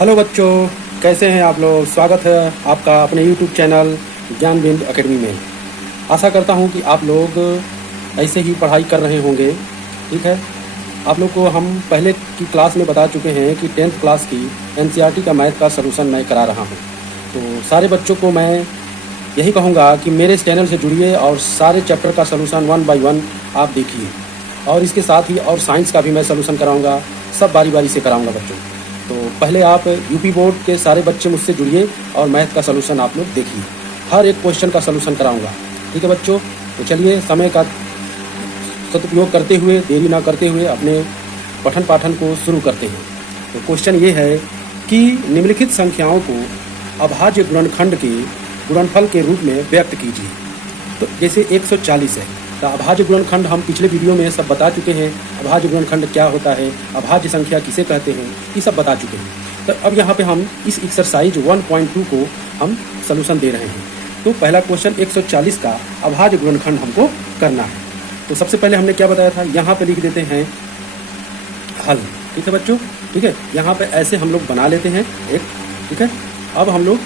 Hello बच्चों, कैसे हैं आप लोग। स्वागत है आपका अपने YouTube चैनल ज्ञान बिंद एकेडमी में। आशा करता हूं कि आप लोग ऐसे ही पढ़ाई कर रहे होंगे। ठीक है, आप लोग को हम पहले की क्लास में बता चुके हैं कि 10th क्लास की NCERT का मैथ का सलूशन मैं करा रहा हूं। तो सारे बच्चों को मैं यही कहूँगा कि मेरे इस चैनल से जुड़िए और सारे चैप्टर का सलूशन 1 बाय 1 आप देखिए। और इसके साथ ही और साइंस का भी मैं सलूशन कराऊँगा, सब बारी बारी से कराऊँगा बच्चों। तो पहले आप यूपी बोर्ड के सारे बच्चे मुझसे जुड़िए और मैथ का सलूशन आप लोग देखिए। हर एक क्वेश्चन का सलूशन कराऊंगा। ठीक है बच्चों, तो चलिए समय का सदुपयोग करते हुए, देरी ना करते हुए अपने पठन पाठन को शुरू करते हैं। तो क्वेश्चन ये है कि निम्नलिखित संख्याओं को अभाज्य गुणनखंड के गुणनफल के रूप में व्यक्त कीजिए। तो जैसे 140 है, तो अभाज्य गुणनखंड हम पिछले वीडियो में सब बता चुके हैं। अभाज्य गुणनखंड क्या होता है, अभाज्य संख्या किसे कहते हैं, ये सब बता चुके हैं। तो अब यहाँ पे हम इस एक्सरसाइज 1.2 को हम सलूशन दे रहे हैं। तो पहला क्वेश्चन 140 का अभाज्य गुणनखंड हमको करना है। तो सबसे पहले हमने क्या बताया था, यहाँ पे लिख देते हैं हल। ठीक है बच्चों, ठीक है, यहाँ पे ऐसे हम लोग बना लेते हैं एक। ठीक है, अब हम लोग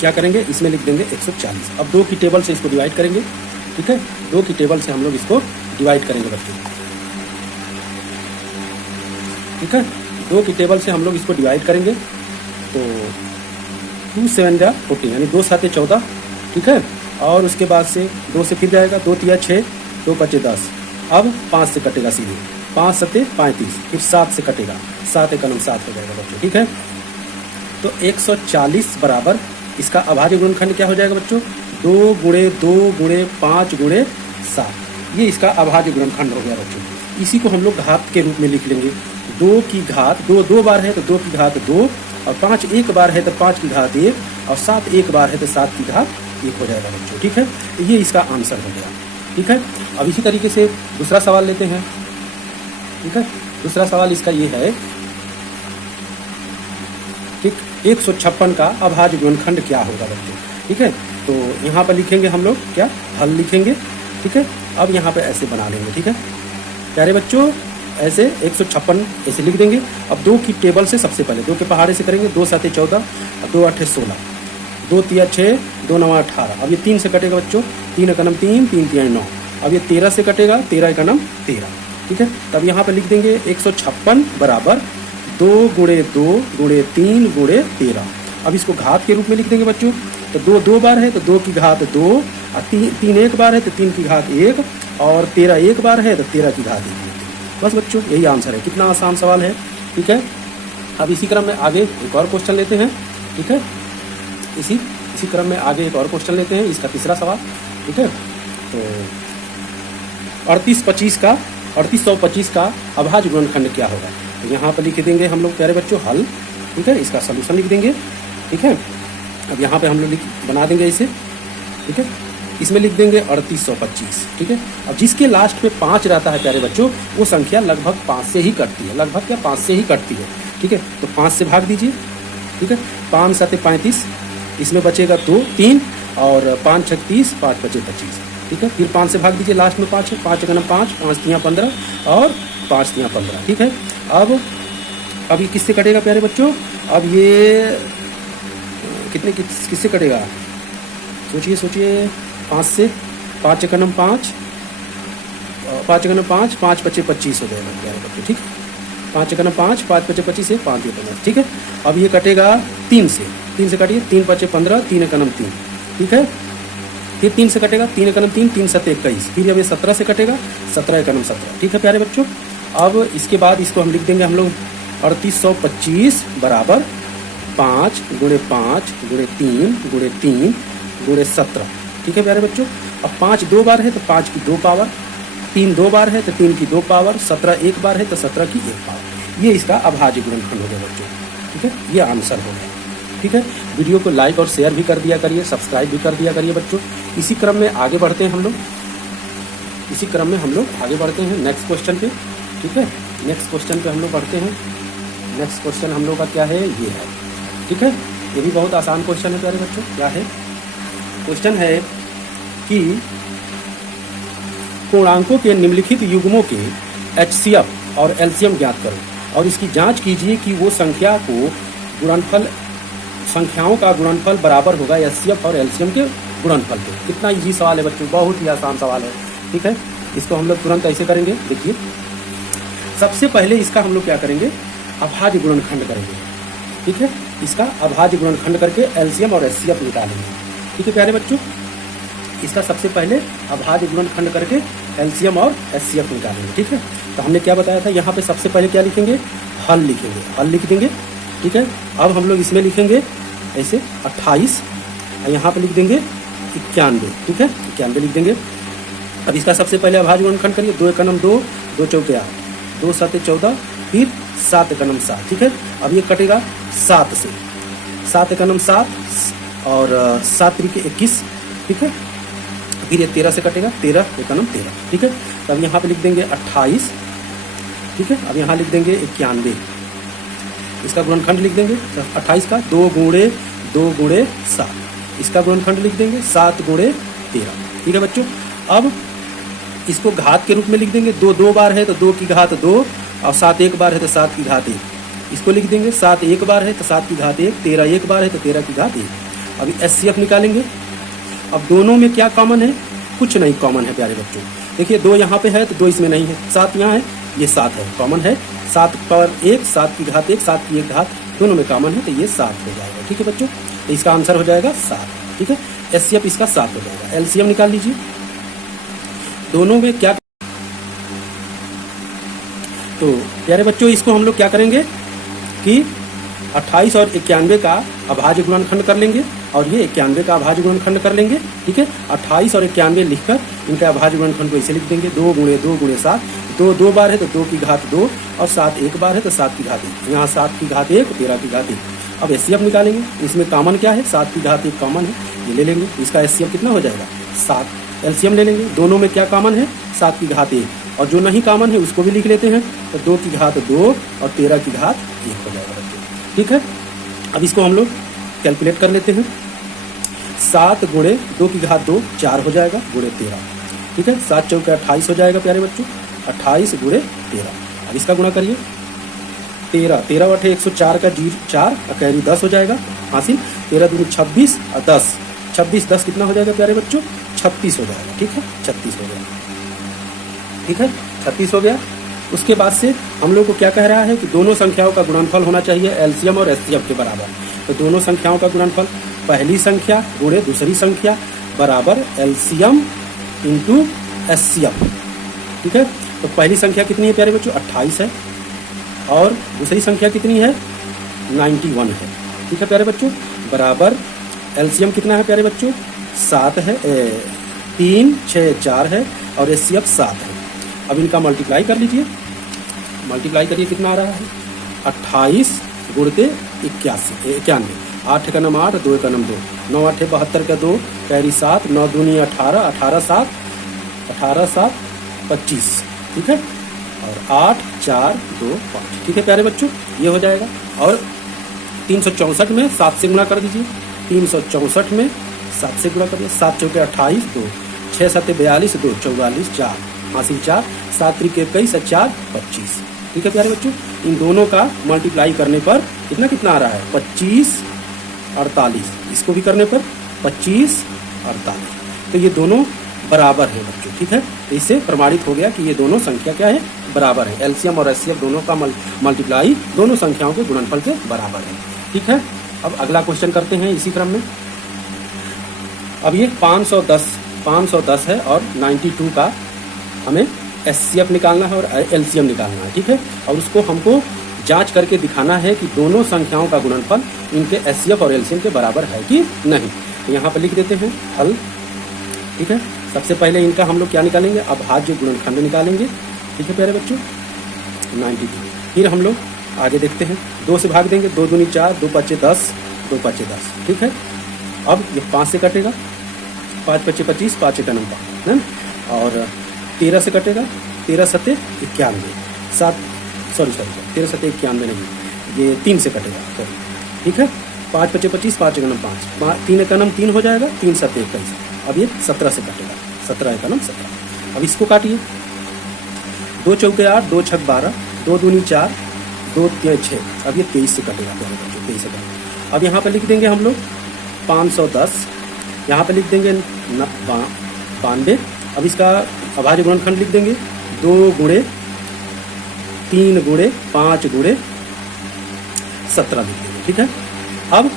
क्या करेंगे, इसमें लिख देंगे 140। अब 2 की टेबल से इसको डिवाइड करेंगे। ठीक है, 2 की टेबल से हम लोग इसको डिवाइड करेंगे बच्चों। ठीक है, 2 की टेबल से हम लोग इसको डिवाइड करेंगे। तो 2 7 जा 14, यानी 2 7 14। ठीक है, और उसके बाद से 2 से फिर जाएगा, 2 3 6, 2 5 10। अब 5 से कटेगा सीधे, 5 7 35, फिर 7 से कटेगा, 7 1 7 हो जाएगा बच्चों। ठीक है, तो 140 बराबर इसका अभाज्य गुणनखंड क्या हो जाएगा बच्चों, 2 गुणे 2 गुणे 5 गुणे 7। ये इसका अभाज्य गुणनखंड हो गया बच्चों। इसी को हम लोग घात के रूप में लिख लेंगे। 2 की घात 2 बार है तो 2 की घात 2, और 5 एक बार है तो 5 की घात 1, और 7 एक बार है तो 7 की घात 1 हो जाएगा बच्चों। ठीक है, ये इसका आंसर हो गया। ठीक है, अब इसी तरीके से दूसरा सवाल लेते हैं। ठीक है, दूसरा सवाल इसका ये है, ठीक, 156 का अभाज्य गुणनखंड क्या होगा बच्चों। ठीक है, तो यहाँ पर लिखेंगे हम लोग क्या, हल लिखेंगे। ठीक है, अब यहाँ पे ऐसे बना लेंगे। ठीक है प्यारे बच्चों, ऐसे 156 ऐसे लिख देंगे। अब 2 की टेबल से सबसे पहले 2 के पहाड़े से करेंगे। 2 7 14, 2 8 16, 2 3 6, 2 9 18। अब ये 3 से कटेगा बच्चों, 3 1 3, 3 3 9। अब ये 13 से कटेगा, 13 1 13। ठीक है, तब यहाँ पे लिख देंगे 156 बराबर 2 गुणे 2 गुणे 3 गुणे 13। अब इसको घात के रूप में लिख देंगे बच्चों। तो 2 2 बार है तो 2 की घात 2, और 3 एक बार है तो 3 की घात 1, और 13 एक बार है तो 13 की घात 1। बस बच्चों, यही आंसर है। कितना आसान सवाल है। ठीक है, अब इसी क्रम में आगे एक और क्वेश्चन लेते हैं। ठीक है, इसी क्रम में आगे एक और क्वेश्चन लेते हैं, इसका तीसरा सवाल। ठीक है, तो 3825 का अभाज्य गुणनखंड क्या होगा। तो यहाँ पर लिख देंगे हम लोग प्यारे बच्चों हल। ठीक है, इसका सलूशन लिख देंगे। ठीक है, अब यहाँ पे हम लोग बना देंगे इसे। ठीक है, इसमें लिख देंगे 3825। ठीक है, अब जिसके लास्ट में 5 रहता है प्यारे बच्चों, वो संख्या लगभग 5 से ही कटती है। लगभग क्या, 5 से ही कटती है। ठीक है, तो 5 से भाग दीजिए। ठीक है, 5 7 35, इसमें बचेगा 2 3, और 5 6 30, 5 बचे 25। ठीक है, फिर 5 से भाग दीजिए, लास्ट में 5 है, 5 1 5, 5 3 15, और 5 3 15। ठीक है, अब ये किससे कटेगा प्यारे बच्चों, अब ये किससे कटेगा, सोचिए 5 से, 5 1 5, 5 1 5, 5 बचे 25 हो जाएगा प्यारे बच्चों। ठीक, 5 1 5, 5 बचे 25 है, 5 15। ठीक है, अब ये कटेगा 3 से कटिए, 3 बचे 15, 3 1 3। ठीक है, फिर 3 से कटेगा, 3 1 3, 3 7 21। फिर अब ये 17 से कटेगा, 17 1 17। ठीक है प्यारे बच्चों, अब इसके बाद इसको हम लिख देंगे हम लोग 3825 बराबर 5 गुणे 5 गुणे 3 गुणे 3 गुणे 17। ठीक है प्यारे बच्चों, अब 5 2 बार है तो 5 की 2 पावर, 3 2 बार है तो 3 की 2 पावर, 17 एक बार है तो 17 की 1 पावर। ये इसका अभाज्य गुणनखंड हो गया बच्चों। ठीक है, ये आंसर हो गया। ठीक है, वीडियो को लाइक और शेयर भी कर दिया करिए, सब्सक्राइब भी कर दिया करिए बच्चों। इसी क्रम में आगे बढ़ते हैं हम लोग आगे बढ़ते हैं नेक्स्ट क्वेश्चन पे। ठीक है, नेक्स्ट क्वेश्चन पे हम लोग बढ़ते हैं। नेक्स्ट क्वेश्चन हम लोग का क्या है, ये है। ठीक है, ये भी बहुत आसान क्वेश्चन है प्यारे बच्चों। क्या है क्वेश्चन, है कि पूर्णांकों के निम्नलिखित युग्मों के HCF और LCM ज्ञात करो, और इसकी जांच कीजिए कि वो संख्या को गुणनफल संख्याओं का गुणनफल बराबर होगा एचसीएफ और एलसीएम के गुणनफल के। कितना इजी सवाल है बच्चों, बहुत ही आसान सवाल है। ठीक है, इसको हम लोग तुरंत ऐसे करेंगे। देखिए, सबसे पहले इसका हम लोग क्या करेंगे, अभाज्य गुणनखंड करेंगे। ठीक है, इसका अभाज्य गुणनखंड करके एलसीएम और एचसीएफ निकालेंगे। ठीक है प्यारे बच्चों, इसका सबसे पहले अभाज्य गुणनखंड करके एलसीएम और एचसीएफ निकालेंगे। ठीक है, तो हमने क्या बताया था, यहाँ पे सबसे पहले क्या लिखेंगे, हल लिखेंगे, हल लिख देंगे। ठीक है, अब हम लोग इसमें लिखेंगे ऐसे 28, यहाँ पे लिख देंगे 91। ठीक है, 91 लिख देंगे। अब इसका सबसे पहले अभाज्य गुणनखंड करिए, 2 एकम 2, 2 चौके 8, 2 7 14, फिर 7 एकम 7। ठीक है, अब ये कटेगा 7 से, 7 एकम 7 और 7 त्रिके 21। ठीक है, फिर ये 13 से कटेगा, 13 एकम 13। ठीक है, तो अब यहाँ पे लिख देंगे 28। ठीक है, अब यहाँ लिख देंगे 91, इसका गुणनखंड लिख देंगे 28 का 2 गुणे 7, इसका गुणनखंड लिख देंगे 7 गुणे 13। ठीक है बच्चों, अब इसको घात के रूप में लिख देंगे। 2 2 बार है तो 2 की घात 2, और 7 1 बार है तो 7 की घात 1। इसको लिख देंगे 7 1 बार है तो 7 की घात 1, 13 1 बार है तो 13 की घात 1। अभी एचसीएफ निकालेंगे। अब दोनों में क्या कॉमन है, कुछ नहीं कॉमन है प्यारे बच्चों। देखिए 2 यहाँ पे है तो 2 इसमें नहीं है, 7 यहाँ है, ये 7 है, कॉमन है। 7 पर 1, 7 की घात 1, 7 की 1 घात, दोनों में कॉमन है, तो ये 7 हो जाएगा। ठीक है बच्चों, तो इसका आंसर हो जाएगा 7। ठीक है, एचसीएफ इसका 7 हो जाएगा। एलसीएम निकाल लीजिए, दोनों में क्या, तो प्यारे बच्चों इसको हम लोग क्या करेंगे कि 28 और 91 का अभाज्य गुणनखंड कर लेंगे, और ये 91 का अभाज्य गुणनखंड कर लेंगे। ठीक है, 28 और 91 लिखकर इनका अभाज्य गुणनखंड को ऐसे लिख देंगे, 2 गुणे 7, 2 2 बार है तो 2 की घात 2, और 7 1 बार है तो 7 की घात 1, यहाँ 7 की घात 1, 13 की घात 1। अब एचसीएफ निकालेंगे, इसमें कॉमन क्या है, 7 की घात 1 कॉमन है, ये ले लेंगे। इसका एचसीएफ कितना हो जाएगा, 7। एलसीएम ले लेंगे, दोनों में क्या कॉमन है, 7 की घात 1, और जो नहीं कॉमन है उसको भी लिख लेते हैं, तो 2 की घात 2 और 13 की घात 1 हो जाएगा बच्चों। ठीक है, अब इसको हम लोग कैलकुलेट कर लेते हैं। 7 गुणे 2 की घात 2 4 हो जाएगा, गुणे 13। ठीक है, 7 चौके 28 हो जाएगा प्यारे बच्चों, 28 गुणे 13। अब इसका गुणा करिए, 13 13 बटे 104 का 4 और कैरी 10 हो जाएगा हासिल। 13 दूनी 26 और 10, 26 10 कितना हो जाएगा प्यारे बच्चों, 36 हो जाएगा। ठीक है, 36 हो गया। ठीक है, 36 हो गया। उसके बाद से हम लोग को क्या कह रहा है कि दोनों संख्याओं का गुणनफल होना चाहिए एलसीएम और एचसीएफ के बराबर। तो दोनों संख्याओं का गुणनफल, पहली संख्या गुणे दूसरी संख्या बराबर एलसीएम इंटू एचसीएफ। ठीक है, तो पहली संख्या कितनी है प्यारे बच्चों, 28 है, और दूसरी संख्या कितनी है, 91 है। ठीक है प्यारे बच्चों, बराबर एलसीएम कितना है प्यारे बच्चों, 7 है, 3 6 4 है, और एचसीएफ 7 है। अब इनका मल्टीप्लाई कर लीजिए, मल्टीप्लाई करिए, कितना आ रहा है, 28 गुणते 91, 8 का नम 8, 2 का नम 2, 9 8 72 का 2, कैरी 7, 9 दूनी 18, 18 7 25। ठीक है, और 8 4 2 5। ठीक है प्यारे बच्चों, ये हो जाएगा। और 364 में 7 से गुणा कर दीजिए, 364 में 7 से गुणा करिए, 7 चौके 28, 2 6 7 42, 2 44 4 हासिल 4, 7 त्रिक 21 और 4 25। ठीक है प्यारे बच्चों, इन दोनों का मल्टीप्लाई करने पर कितना आ रहा है, 25 48। इसको भी करने पर 25 48। तो ये दोनों बराबर है बच्चों। ठीक है, तो इससे प्रमाणित हो गया कि ये दोनों संख्या क्या है, बराबर है। एलसीएम और एचसीएफ दोनों का मल्टीप्लाई दोनों संख्याओं के गुणनफल के बराबर है। ठीक है, अब अगला क्वेश्चन करते हैं इसी क्रम में। अब ये 510 है, और 92 का हमें एचसीएफ निकालना है और एलसीएम निकालना है। ठीक है, और उसको हमको जांच करके दिखाना है कि दोनों संख्याओं का गुणनफल इनके एचसीएफ और एलसीएम के बराबर है कि नहीं। तो यहाँ पर लिख देते हैं हल। ठीक है, सबसे पहले इनका हम लोग क्या निकालेंगे, अभाज्य गुणनखंड निकालेंगे। ठीक है प्यारे बच्चों, 92। फिर हम लोग आगे देखते हैं, 2 से भाग देंगे, 2 दूनी 4, 2 5 10, 2 5 10। ठीक है, अब ये 5 से कटेगा, 5 5 25, 5 का नंबर है ना, और 13 से कटेगा, 13 7 91, 13 7 91 नहीं, ये 3 से कटेगा, सॉरी। ठीक है, 5 5 25, 5 का नंबर 5, 3 का नंबर 3 हो जाएगा, 3 7 21। अब ये 17 से कटेगा, 17 का नंबर 17। अब इसको काटिए, 2 चौके 8, 2 छक 12, 2 दूनी 4, 2 2 3 6, अब ये 23 से कटेगा प्यारे बच्चों, 23 से कटेगा। अब यहाँ पे लिख देंगे हम लोग 510, यहाँ पे लिख देंगे 92। अब इसका अभाज्य गुणनखंड लिख देंगे 2 गुणे 3 गुणे 5 गुणे 17 लिख देंगे, ठीक है। अब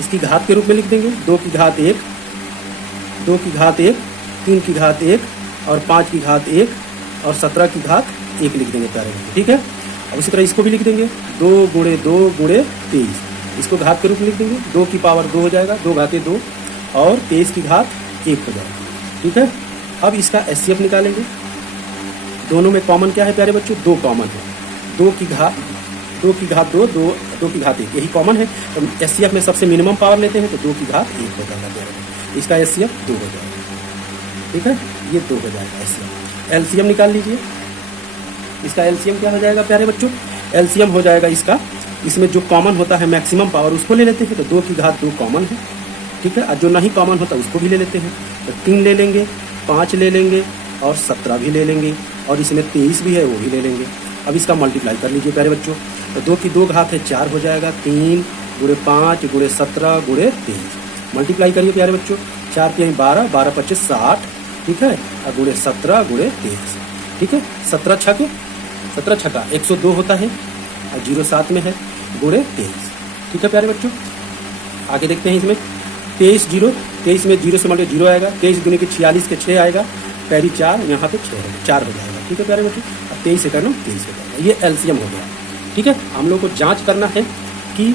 इसकी घात के रूप में लिख देंगे 2 की घात 1, 2 की घात 1, 3 की घात 1 और 5 की घात 1 और 17 की घात 1 लिख देंगे प्यारे बच्चों, ठीक है। अब इसी तरह इसको भी लिख देंगे 2 गुणे 2 गुणे 23, इसको घात के रूप में लिख देंगे 2 की पावर 2 हो जाएगा, 2 घाते 2 और 23 की घात 1 हो जाएगा, ठीक है। अब इसका एचसीएफ निकालेंगे। दोनों में कॉमन क्या है प्यारे बच्चों? 2 कॉमन है। 2 की घात 2 की घात 1 यही कॉमन है। तो एचसीएफ में सबसे मिनिमम पावर लेते हैं तो 2 की घात 1 हो जाएगा प्यारे बच्चों। इसका एचसीएफ 2 हो जाएगा, ठीक है, ये 2 हो जाएगा एचसीएफ। एलसीएम निकाल लीजिए। इसका एलसीएम क्या हो जाएगा प्यारे बच्चों? एलसीएम हो जाएगा इसका, इसमें जो कॉमन होता है मैक्सिमम पावर उसको ले लेते हैं, तो 2 की घात 2 कॉमन है, ठीक है। और जो नहीं कॉमन होता उसको भी ले लेते हैं, तो 3 ले लेंगे, 5 ले लेंगे और 17 भी ले लेंगे और इसमें 23 भी है वो भी ले लेंगे। अब इसका मल्टीप्लाई कर लीजिए प्यारे बच्चों, तो 2 की 2 घात है 4 हो जाएगा, 3 गुणे 5 गुणे 17 गुणे 23। मल्टीप्लाई करिए प्यारे बच्चों, 4 3 12, 12 25 60, ठीक है, और गुणे 17 गुणे 23, ठीक है। 17 छक्का 102 होता है और 0 7 में है गुणे 23, ठीक है प्यारे बच्चों। आगे देखते हैं इसमें 23 में 0 से मल्टीप्लाई 0 आएगा, 23 गुणे के 46 के 6 आएगा, पैरी 4 यहाँ पे 4 हो जाएगा, ठीक है प्यारे बच्चों। अब 23 से करना 23 हो जाएगा, ये एलसीएम हो गया, ठीक है। हम लोग को जांच करना है कि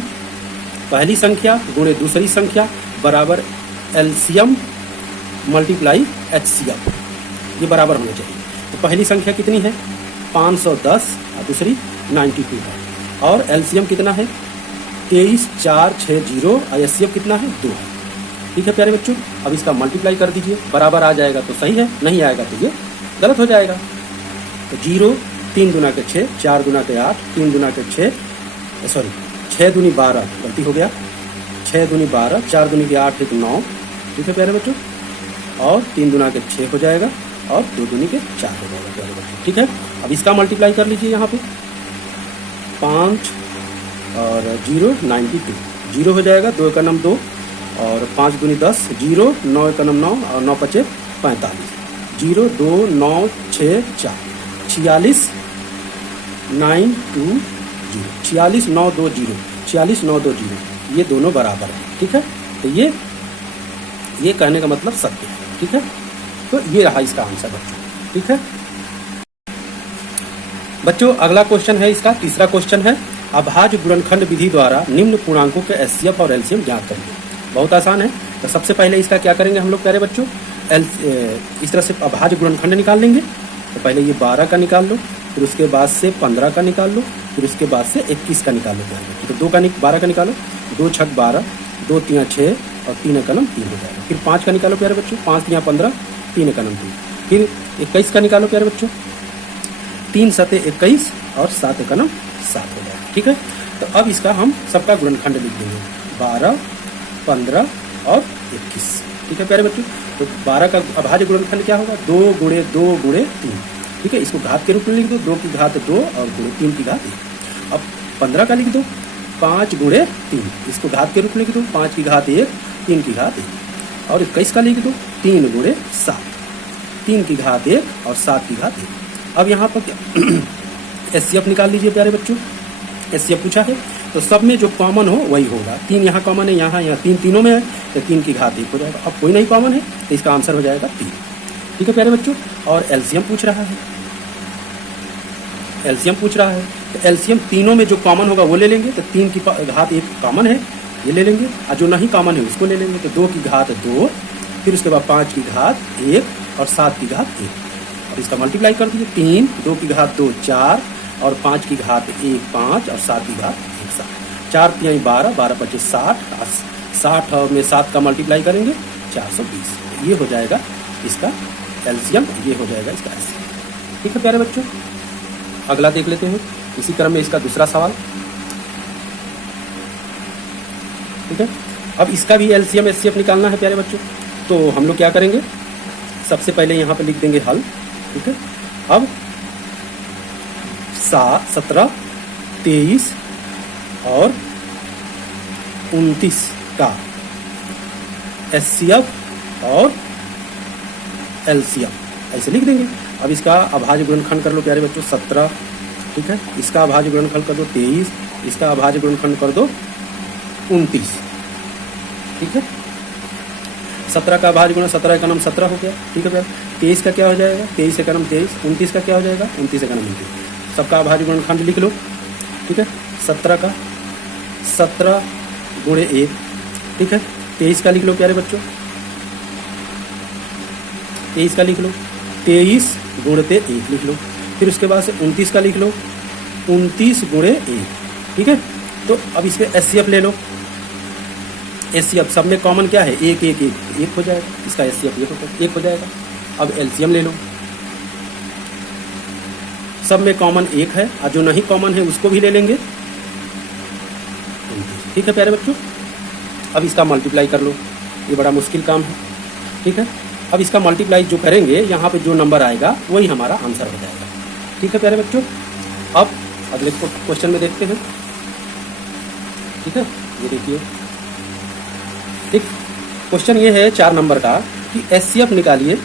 पहली संख्या गुणे दूसरी संख्या बराबर एलसीएम मल्टीप्लाई एचसीएफ, ये बराबर होना चाहिए। तो पहली संख्या कितनी है? 510 और दूसरी 92 है, और एलसीएम कितना है? 23 4 6 0 और एचसीएफ कितना है? 2 है, ठीक है प्यारे बच्चों। अब इसका मल्टीप्लाई कर दीजिए, बराबर आ जाएगा तो सही है, नहीं आएगा तो ये गलत हो जाएगा। तो 0 3 दुना के 6, 4 दुना के 8, 3 दुना के 6, सॉरी 6 दूनी 12, गलती हो गया, 6 दूनी 12, 4 दूनी के 8 है तो 9, ठीक है प्यारे बच्चों, और 3 दुना के 6 हो जाएगा और 2 दूनी के 4 हो जाएगा प्यारे बच्चों, ठीक है। अब इसका मल्टीप्लाई कर लीजिए, यहाँ पे 5 और 0 92, 0 हो जाएगा, 2 का नम 2 और 5 दूनी 10, 0 9 का नम 9 और 9 5 45, 0 2 9 6 4, 46 9 2 0, 46 9 2 0, 46 9 2 0, ये दोनों बराबर है, ठीक है। तो ये कहने का मतलब सत्य है, ठीक है। तो ये रहा इसका आंसर बच्चों, ठीक है बच्चों। अगला क्वेश्चन है इसका तीसरा क्वेश्चन है, अभाज्य गुणनखंड विधि द्वारा निम्न पूर्णांकों के एचसीएफ और एलसीएम ज्ञात करिए। बहुत आसान है। तो सबसे पहले इसका क्या करेंगे हम लोग प्यारे बच्चों? इस तरह से अभाज्य गुणनखंड निकाल लेंगे। तो पहले ये 12 का निकाल लो, फिर उसके बाद से 15 का निकाल लो, फिर उसके बाद से 21 का निकाल लो प्यारे बच्चों। तो 12 का निकालो, 2 छक 12, 2 3 6 और 3 का नम 3 हो जाएगा। फिर 5 का निकालो प्यारे बच्चों, 5 3 15, 3 का नम 3। फिर 21 का निकालो प्यारे बच्चों, 3 7 21 और 7 का नम 7 हो जाएगा, ठीक है। तो अब इसका हम सबका गुणनखंड लिख देंगे, 12 15 और 21, ठीक है प्यारे बच्चों। तो 12 का अभाज्य गुणनखंड क्या होगा? 2 गुणे 2 गुणे 3, ठीक है। इसको घात के रूप में लिख दो, 2 की घात 2 और गुणे 3 की घात 1। अब 15 का लिख दो, 5 गुणे 3, इसको घात के रूप में लिख दो, 5 की घात 1, 3 की घात 1। और 21 का लिख दो, 3 गुणे 7, 3 की घात 1 और 7 की घात 1। अब यहाँ पर क्या एचसीएफ निकाल लीजिए प्यारे बच्चों। एचसीएफ पूछा है तो सब में जो कॉमन हो वही होगा। 3 यहाँ कॉमन है, यहाँ 3 तीनों में है, तो 3 की घात 1 हो जाएगा। अब कोई नहीं कॉमन है तो इसका आंसर हो जाएगा 3, ठीक है प्यारे बच्चों। और एलसीएम पूछ रहा है, एलसीएम पूछ रहा है तो एलसीएम तीनों में जो कॉमन होगा वो ले लेंगे। तो 3 की घात 1 कॉमन है, ये ले लेंगे, और जो नहीं कॉमन है उसको ले लेंगे। तो 2 की घात 2, फिर उसके बाद 5 की घात 1 और 7 की घात 1। और इसका मल्टीप्लाई कर दीजिए, 3 2 की घात 2 4 और 5 की घात 1 5 और 7 की घात 1 7, 4 3 12, 12 25 60, 60 और में 7 का मल्टीप्लाई करेंगे 420। ये हो जाएगा इसका एलसीएम, ये हो जाएगा इसका एलसीएम, ठीक है प्यारे बच्चों। अगला देख लेते हैं इसी क्रम में इसका दूसरा सवाल, ठीक है। अब इसका भी एलसीएम एचसीएफ निकालना है प्यारे बच्चों। तो हम लोग क्या करेंगे, सबसे पहले यहाँ पे लिख देंगे हल, ठीक है। अब 17 23 और 29 का HCF और LCM ऐसे लिख देंगे। अब इसका अभाज्य गुणनखंड कर लो प्यारे बच्चों 17, ठीक है। इसका अभाज्य गुणनखंड कर दो 23, इसका अभाज्य गुणनखंड कर दो 29, ठीक है। 17 का अभाज्य गुणन 17 का नाम 17 हो गया, ठीक है प्यारे। 23 का क्या हो जाएगा, 23 का नाम 23, 29 का क्या हो जाएगा, 29 का नाम 29। सबका अभाज्य गुणनखंड लिख लो, ठीक है। 17 का 17 गुणे 1, ठीक है। 23 का लिख लो प्यारे बच्चों, 23 का लिख लो, 23 गुणते 1 लिख लो। फिर उसके बाद से 29 का लिख लो, 29 गुणे 1, ठीक है। तो अब इसके HCF ले लो। HCF सब में कॉमन क्या है, 1 1 1 1 हो जाएगा, इसका HCF 1 हो जाएगा। अब LCM ले लो, सब में कॉमन 1 है और जो नहीं कॉमन है उसको भी ले लेंगे, ठीक है प्यारे बच्चों। अब इसका मल्टीप्लाई कर लो, ये बड़ा मुश्किल काम है, ठीक है। अब इसका मल्टीप्लाई जो करेंगे यहाँ पे जो नंबर आएगा वही हमारा आंसर हो जाएगा, ठीक है प्यारे बच्चों। अब अगले क्वेश्चन में देखते हैं, ठीक है। ये देखिए, ठीक। क्वेश्चन ये है 4 नंबर का कि HCF निकालिए।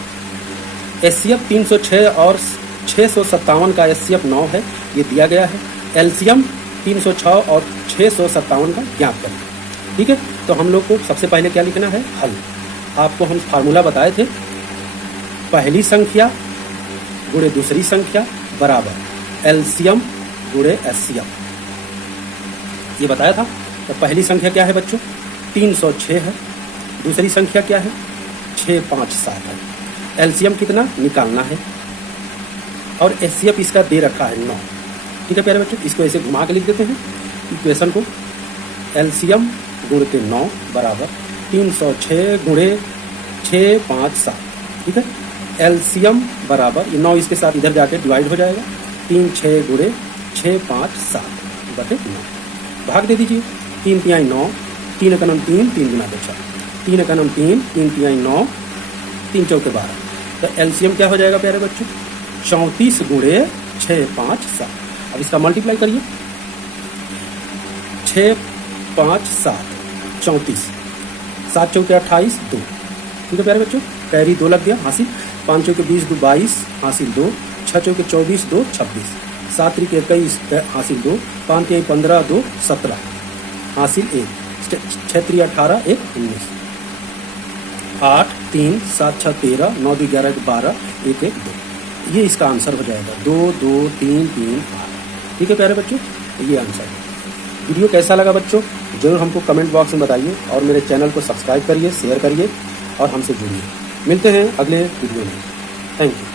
HCF 306 और 657 का HCF 9 है, ये दिया गया है। LCM 306 और 657 का ज्ञात करें, ठीक है। तो हम लोग को सबसे पहले क्या लिखना है, हल। आपको हम फार्मूला बताए थे, पहली संख्या गुणे दूसरी संख्या बराबर LCM गुणे HCF, ये बताया था। तो पहली संख्या क्या है बच्चों, 306 है। दूसरी संख्या क्या है, 657 है। LCM कितना निकालना है और HCF इसका दे रखा है 9, ठीक है प्यारे बच्चों। इसको ऐसे घुमा के लिख देते हैं इक्वेशन को, LCM गुणते 9 बराबर 306 गुणे 657, ठीक है। LCM बराबर ये 9 इसके साथ इधर जाके डिवाइड हो जाएगा, 3 6 गुणे 657 बटे 9, भाग दे दीजिए। 3 तिहाई 9, 3 का नाम 3, 3 गुना 6, 3 का नाम 3, 3 तिहाई 9, 3 चौके 12। तो LCM क्या हो जाएगा प्यारे बच्चों, 34 गुणे 657। अब इसका मल्टीप्लाई करिए, 6 5 7 34, 7 चौके 28 2, ठीक है प्यारे बच्चों। कैरी 2 लग गया हासिल, 5 चौके 20 2 22 हासिल 2, 6 चौके 24 2 26, 7 त्रिक 21 हासिल 2, 5 तिहाई 15 2 17 हासिल 1, 6 त्रिक 18 1 19, 8 3 7 6 13 9 2 11 12 1 1 2, ये इसका आंसर हो जाएगा 2 2 3 3 8, ठीक है प्यारे बच्चों, ये आंसर है। वीडियो कैसा लगा बच्चों जरूर हमको कमेंट बॉक्स में बताइए और मेरे चैनल को सब्सक्राइब करिए, शेयर करिए और हमसे जुड़िए। मिलते हैं अगले वीडियो में, थैंक यू।